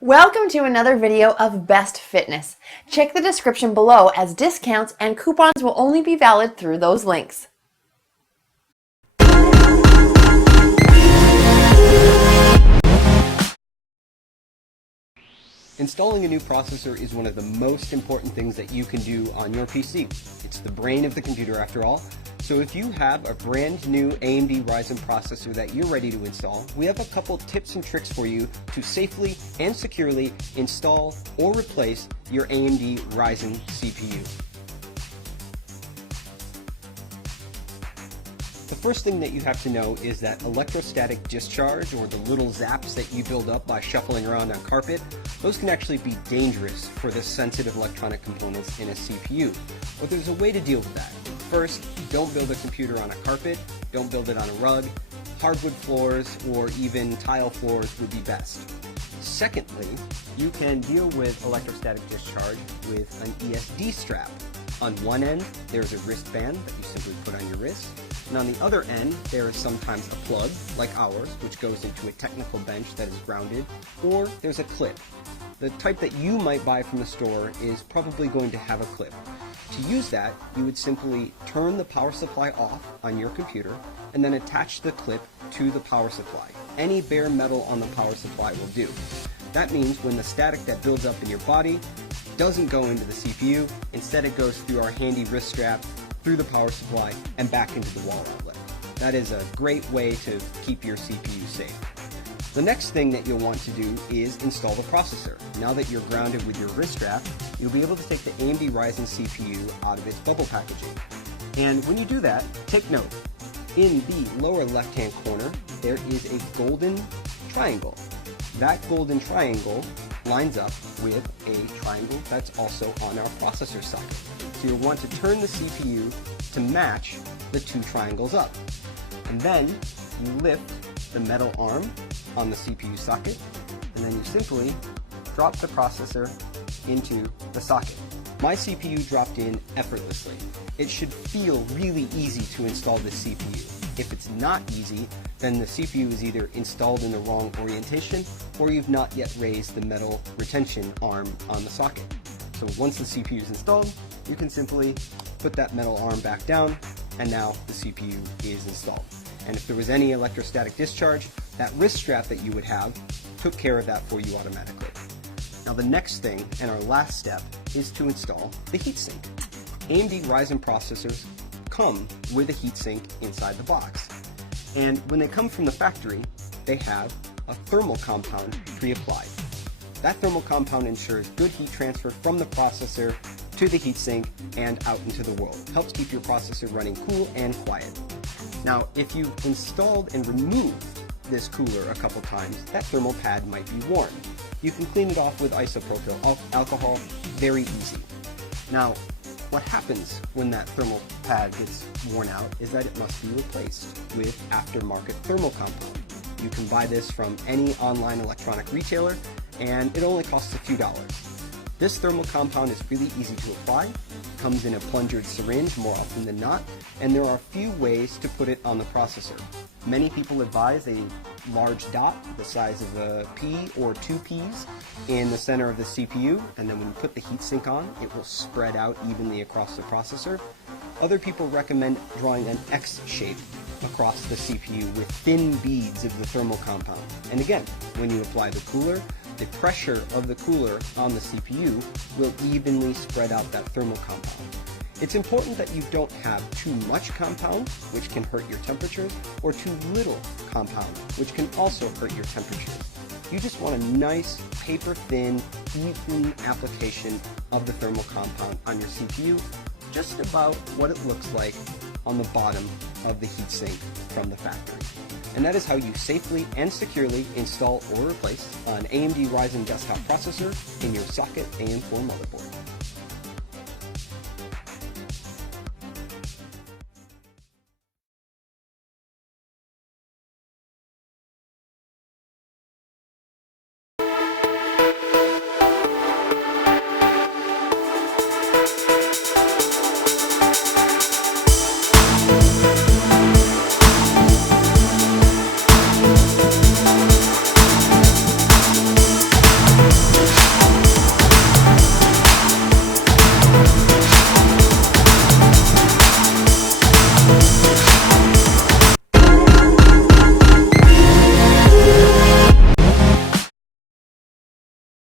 Welcome to another video of Best Fitness. Check the description below as discounts and coupons will only be valid through those links. Installing a new processor is one of the most important things that you can do on your PC. It's the brain of the computer after all. So if you have a brand new AMD Ryzen processor that you're ready to install, we have a couple tips and tricks for you to safely and securely install or replace your AMD Ryzen CPU. The first thing that you have to know is that electrostatic discharge, or the little zaps that you build up by shuffling around on carpet, those can actually be dangerous for the sensitive electronic components in a CPU. But there's a way to deal with that. First, don't build a computer on a carpet, don't build it on a rug. Hardwood floors or even tile floors would be best. Secondly, you can deal with electrostatic discharge with an ESD strap. On one end, there's a wristband that you simply put on your wrist. And on the other end, there is sometimes a plug, like ours, which goes into a technical bench that is grounded, or there's a clip. The type that you might buy from the store is probably going to have a clip. To use that, you would simply turn the power supply off on your computer and then attach the clip to the power supply. Any bare metal on the power supply will do. That means when the static that builds up in your body doesn't go into the CPU, instead it goes through our handy wrist strap, through the power supply, and back into the wall outlet. That is a great way to keep your CPU safe. The next thing that you'll want to do is install the processor. Now that you're grounded with your wrist strap, you'll be able to take the AMD Ryzen CPU out of its bubble packaging. And when you do that, take note. In the lower left-hand corner, there is a golden triangle. That golden triangle lines up with a triangle that's also on our processor socket. So you'll want to turn the CPU to match the two triangles up. And then you lift the metal arm on the CPU socket, and then you simply drop the processor into the socket. My CPU dropped in effortlessly. It should feel really easy to install this CPU. If it's not easy, then the CPU is either installed in the wrong orientation or you've not yet raised the metal retention arm on the socket. So once the CPU is installed, you can simply put that metal arm back down, and now the CPU is installed. And if there was any electrostatic discharge, that wrist strap that you would have took care of that for you automatically. Now the next thing, and our last step, is to install the heatsink. AMD Ryzen processors come with a heatsink inside the box. And when they come from the factory, they have a thermal compound pre-applied. That thermal compound ensures good heat transfer from the processor to the heatsink and out into the world. Helps keep your processor running cool and quiet. Now, if you've installed and removed this cooler a couple times, that thermal pad might be worn. You can clean it off with isopropyl alcohol, very easy. Now, what happens when that thermal pad gets worn out is that it must be replaced with aftermarket thermal compound. You can buy this from any online electronic retailer, and it only costs a few dollars. This thermal compound is really easy to apply, comes in a plungered syringe more often than not, and there are a few ways to put it on the processor. Many people advise a large dot the size of a pea or two peas in the center of the CPU, and then when you put the heatsink on, it will spread out evenly across the processor. Other people recommend drawing an X shape across the CPU with thin beads of the thermal compound. And again, when you apply the cooler, the pressure of the cooler on the CPU will evenly spread out that thermal compound. It's important that you don't have too much compound, which can hurt your temperatures, or too little compound, which can also hurt your temperatures. You just want a nice, paper-thin, even application of the thermal compound on your CPU, just about what it looks like on the bottom of the heatsink from the factory. And that is how you safely and securely install or replace an AMD Ryzen desktop processor in your socket AM4 motherboard.